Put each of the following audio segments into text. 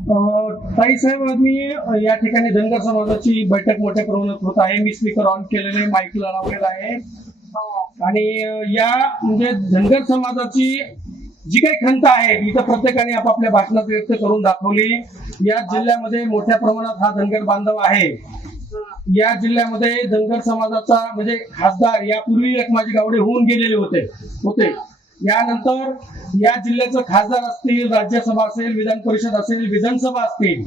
ताई साहेब, मी या ठिकाणी धनगर समाजाची बैठक मोठ्या प्रमाणात होत आहे. मी स्पीकर ऑन केलेले, माईक लावलेला आहे आणि या म्हणजे धनगर समाजाची जी काही खंत आहे इथं प्रत्येकाने आपापल्या भाषणात व्यक्त करून दाखवली. या जिल्ह्यामध्ये मोठ्या प्रमाणात हा धनगर बांधव आहे. या जिल्ह्यामध्ये धनगर समाजाचा म्हणजे खासदार यापूर्वी एकमाजी गावडे होऊन गेलेले होते. यानंतर या जिल्ह्याचं खासदार असतील, राज्यसभा असेल, विधान परिषद असेल, विधानसभा असतील,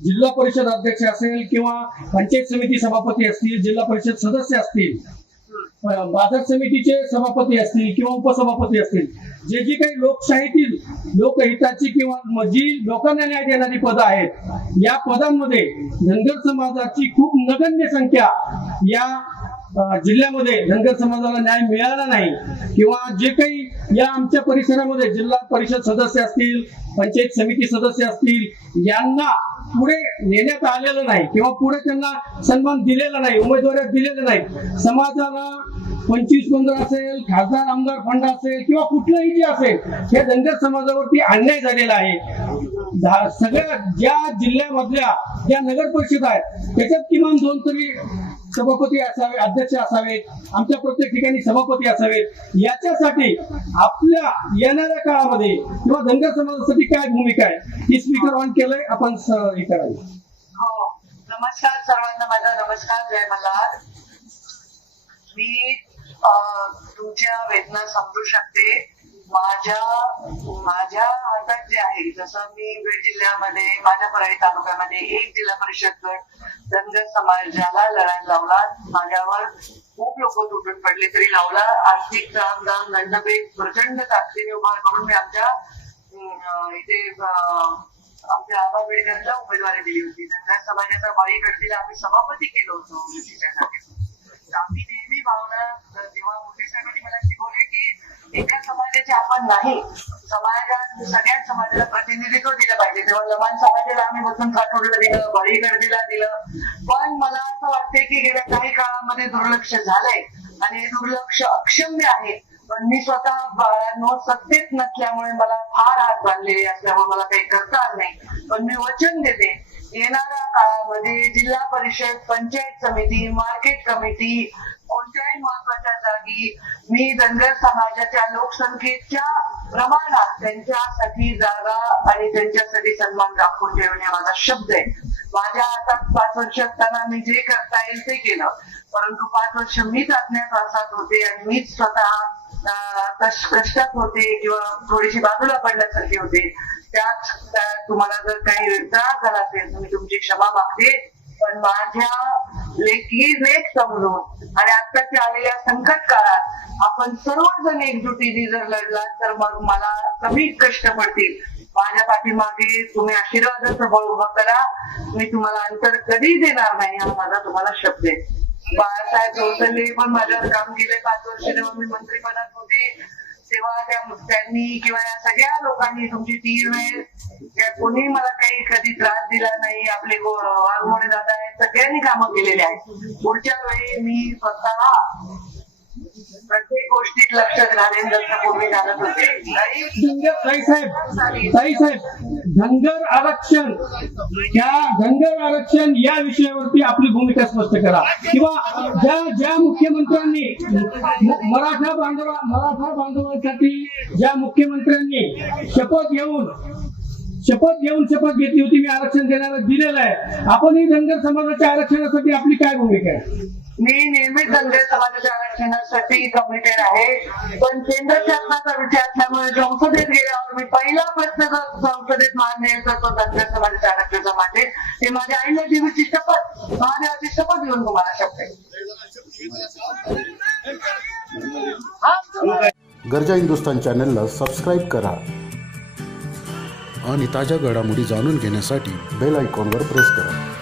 जिल्हा परिषद अध्यक्ष असेल किंवा पंचायत समिती सभापती असतील, जिल्हा परिषद सदस्य असतील, बाजार समितीचे सभापती असतील किंवा उपसभापती असतील, जी काही लोकशाहीतील लोकहिताची किंवा जी लोकांना न्याय देणारी पदं आहेत, या पदांमध्ये धनगर समाजाची खूप नगण्य संख्या या जिल्ह्यामध्ये धनगर समाजाला न्याय मिळाला नाही किंवा जे काही या आमच्या परिसरामध्ये जिल्हा परिषद सदस्य असतील, पंचायत समिती सदस्य असतील, यांना पुढे नेण्यात आलेलं नाही किंवा पुढे त्यांना सन्मान दिलेला नाही, उमेदवारी दिलेले नाही. समाजाला 25-15 असेल, खासदार आमदार फंड असेल किंवा कुठलंही जे असेल, हे धनगर समाजावरती अन्याय झालेला आहे. सगळ्या ज्या जिल्ह्यामधल्या ज्या नगर परिषद आहेत त्याच्यात किमान 2 तरी सभापती असावे, अध्यक्ष असावेत, आमच्या प्रत्येक ठिकाणी सभापती असावेत. याच्यासाठी आपल्या येणाऱ्या काळामध्ये किंवा धनगर समाजासाठी काय भूमिका आहे ही स्पीकर ऑन केलंय, आपण हे करावे. हो, नमस्कार सर्वांना, माझा नमस्कार, जय मल्हार. मी तुमच्या वेदना समजू शकते. माझ्या हातात जे आहे, जसं मी बीड जिल्ह्यामध्ये माझ्या परळी तालुक्यामध्ये एक जिल्हा परिषद गट धनगर समाजाला लढायला लावला. माझ्यावर खूप लोक तुटून पडले तरी लावला. आर्थिक दाम दंडभेद प्रचंड ताकदीने उभा करून मी आमच्या इथे आमच्या आबा बेडकरला उमेदवारी दिली होती. धनगर समाजाचा बळी गडतीला आम्ही सभापती केलं होतं. आम्ही नेहमी भावना, जेव्हा मोठे साहेबांनी मला शिकवले की एका समाजाचे आपण नाही, समाजात सगळ्याच समाजाला प्रतिनिधित्व दिलं पाहिजे, तेव्हा लमाण समाजाला आम्ही बसून काठोडला दिलं, बळी गर्दीला दिलं. पण मला असं वाटतंय की गेल्या काही काळामध्ये दुर्लक्ष झालंय आणि हे दुर्लक्ष अक्षम्य आहे. पण मी स्वतः बाळांनो सत्तेत नसल्यामुळे मला फार हात बांधलेले असल्यामुळे मला काही करता आलं नाही. पण मी वचन देते, येणाऱ्या काळामध्ये जिल्हा परिषद, पंचायत समिती, मार्केट कमिटी, कोणत्याही महत्वाच्या जागी मी धनगर समाजाच्या लोकसंख्येच्या प्रमाणात त्यांच्यासाठी जागा आणि त्यांच्यासाठी सन्मान राखून ठेवणे माझा शब्द आहे. माझ्या हातात 5 वर्ष असताना मी जे करता येईल ते केलं, परंतु 5 वर्ष मीच अज्ञातवासात होते आणि मीच स्वतः कष्टात होते किंवा थोडीशी बाजूला पडल्यासारखे होते. त्यात तुम्हाला जर काही त्रास झाला असेल तर मी तुमची क्षमा मागते. पण माझ्या लेख समजून आणि आत्ताच्या आलेल्या संकट काळात आपण सर्वजण एकजुटीने जर लढला तर मग मला कमी कष्ट पडतील. माझ्या पाठीमागे तुम्ही आशीर्वादाचं बळ उभं करा. मी तुम्हाला अंतर कधी देणार नाही, हा माझा तुम्हाला शब्द आहे. बाळासाहेब जोरसले पण माझ्यावर काम केले 5 वर्ष. जेव्हा मी मंत्रिपदात होते तेव्हा त्यांनी किंवा या सगळ्या लोकांनी, तुमची टीम आहे, कोणी मला काही कधी त्रास दिला नाही. आपले वाघमोडे दादा आहेत, सगळ्यांनी कामं केलेली आहेत. पुढच्या वेळी मी स्वतः प्रत्येक गोष्टीत लक्षात घालेन जसं पूर्वी घालत होते. ताई साहेब, धनगर आरक्षण या विषयावरती आपली भूमिका स्पष्ट करा किंवा ज्या मुख्यमंत्र्यांनी मराठा बांधवांसाठी ज्या मुख्यमंत्र्यांनी शपथ घेऊन शपथ घेतली होती, मी आरक्षण देण्याला दिलेलं आहे. आपणही धनगर समाजाच्या आरक्षणासाठी आपली काय भूमिका आहे? मी नेहमीच धनगर समाजाच्या आरक्षणासाठी कमिटेड आहे. पण केंद्र शासनाचा विषय असल्यामुळे संसदेत गेल्यावर मी पहिला प्रश्न संसदेत मान्य करतो धनगर समाजाच्या आरक्षणाचा मांडेल. ते माझ्या आईला देवीची शपथ, महादेवाची शपथ घेऊन तुम्हाला शपथ आहे. गरजा हिंदुस्तान चॅनलला सबस्क्राईब करा आणि ताज्या घडामोडी जाणून घेण्यासाठी बेल आयकॉनवर प्रेस करा.